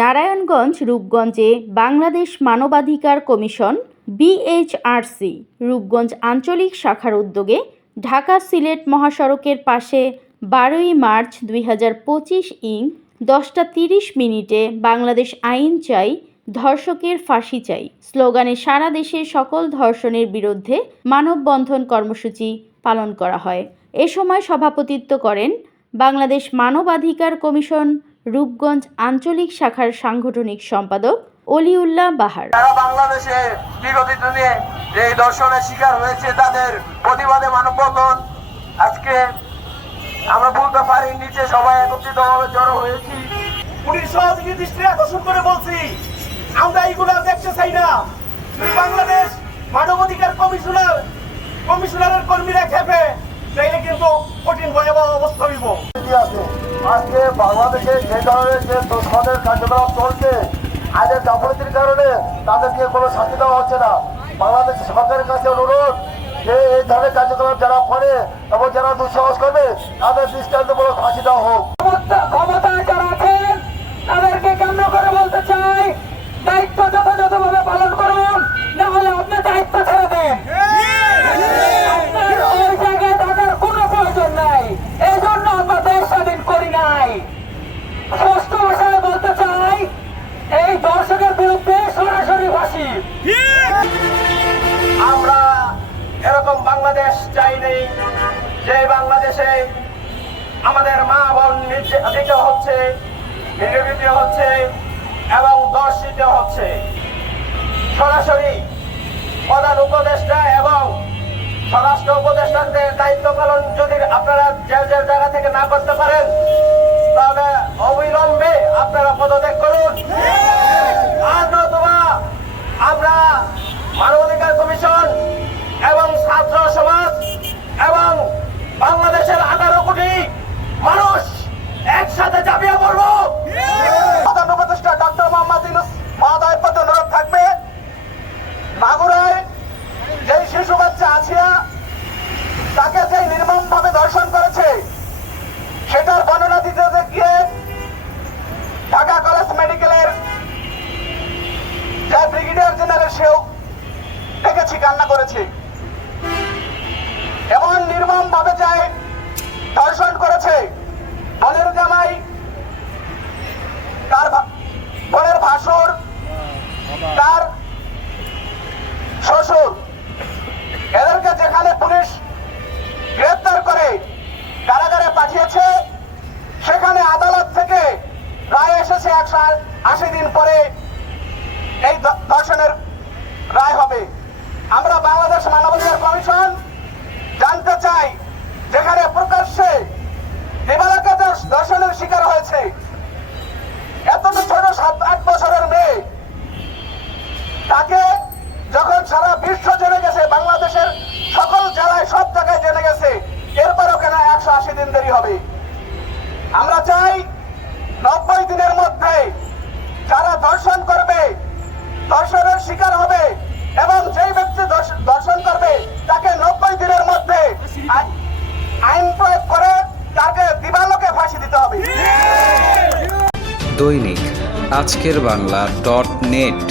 নারায়ণগঞ্জ রূপগঞ্জে বাংলাদেশ মানবাধিকার কমিশন বিএইচআরসি রূপগঞ্জ আঞ্চলিক শাখার উদ্যোগে ঢাকা সিলেট মহাসড়কের পাশে 12ই মার্চ 2025 ইং 10:30 বাংলাদেশ আইন চাই, ধর্ষকের ফাঁসি চাই স্লোগানে সারা দেশে সকল ধর্ষণের বিরুদ্ধে মানববন্ধন কর্মসূচি পালন করা হয়। এ সময় সভাপতিত্ব করেন বাংলাদেশ মানবাধিকার কমিশন রূপগঞ্জ আঞ্চলিক শাখার সাংগঠনিক সম্পাদক অলিউল্লাহ বাহার। যারা বাংলাদেশে বিগত দিনে এই ধর্ষণের শিকার হয়েছে তাদের প্রতিবাদে মানববন্ধন আজকে আমরা বলতে পারি নিচে সবাই একত্রিতভাবে জড়ো হয়েছি। পুলিশ সহযোগী দৃষ্টি আকর্ষণ করে বলছি, আমরা এইগুলো দেখতে চাই না। বাংলাদেশ মানবাধিকার কমিশনারের কর্মীরা খেপে তাইলে কিন্তু কঠিন ভয়াবহ অবস্থা হইব। আজকে বাংলাদেশে যে ধরনের যে দুঃখদের কার্যকলাপ চলছে, আজের গাফলতির কারণে তাদেরকে কোনো শাস্তি দেওয়া হচ্ছে না। বাংলাদেশ সরকারের কাছে অনুরোধ যে এই ধরনের কার্যকলাপ যারা করে এবং যারা দুঃসাহস করবে তাদের দৃষ্টান্তমূলক ফাঁসি দেওয়া হোক। ক্ষমতায় যারা আছেন তাদেরকে কেন্দ্র করে বলতে চাই, দায়িত্ব যথাযথভাবে পালন করুন, না হলে আপনি দায়িত্ব ছেড়ে দেন। আপনার ওই জায়গায় থাকার কোনো প্রয়োজন নাই, এই জন্য আমরা দেশ স্বাধীন করি নাই। স্পষ্ট ভাষায় বলতে চাই, এই দর্শকের বিরুদ্ধে সরাসরি ফাঁসি। আমরা এরকম বাংলাদেশ চাই নেই যে বাংলাদেশে আমাদের মা বোন নির্যাতিত হচ্ছে, নির্যাতিত হচ্ছে এবং দর্শিত হচ্ছে। সরাসরি প্রধান উপদেষ্টা এবং স্বরাষ্ট্র উপদেষ্টাদের দায়িত্ব পালন যদি আপনারা যে জায়গা থেকে না করতে পারেন তাহলে অবিলম্বে আপনারা পদত্যাগ করুন। আর নতুবা আমরা মানবাধিকার কমিশন এবং ছাত্র সমাজ এবং বাংলাদেশের 18 কোটি মানুষ একসাথে ঝাঁপিয়ে পড়ব। প্রধান উপদেষ্টা ডক্টর মোহাম্মদ ইউনূস মহোদয়ের প্রতি অনুরোধ থাকবে, মাগুরায় যে শিশু বাচ্চা আসিয়া তাকে যে নির্মমভাবে ধর্ষণ করেছে সেটার বর্ণনা দিতে গিয়ে ঢাকা কলেজ মেডিকেলের যে ব্রিগেডিয়ার জেনারেল সেও দেখেছি কান্না করেছে। এমন নির্মম ভাবে যায় ধর্ষণ করেছে বোনের জামাই, তার বোনের ভাসুর, তার শ্বশুর। এদেরকে যেখানে পুলিশ গ্রেফতার করে কারাগারে পাঠিয়েছে সেখানে আদালত থেকে রায় এসেছে 180 দিন পরে এই ধর্ষণের রায় হবে। আমরা বাংলাদেশ মানবাধিকার কমিশন জানতে চাই, যেখানে প্রকাশ্যে দিবালোকে ধর্ষণের শিকার হয়েছে এতটা ছোট 7-8 বছরের মেয়ে, তাকে যখন সারা বিশ্ব জেনে গেছে, বাংলাদেশের সকল জেলায় সব জায়গায় জেনে গেছে, এরপরও কেন 180 দিন দেরি হবে? আমরা চাই 90 দিনের মধ্যে যারা ধর্ষণ করবে, ধর্ষণের শিকার হবে এবং যেই ব্যক্তি ধর্ষণ করবে তাকে 90 দিনের মধ্যে আইন প্রয়োগ করে তাকে দিবালোকে ফাঁসি দিতে হবে। দৈনিক আজকের বাংলা .net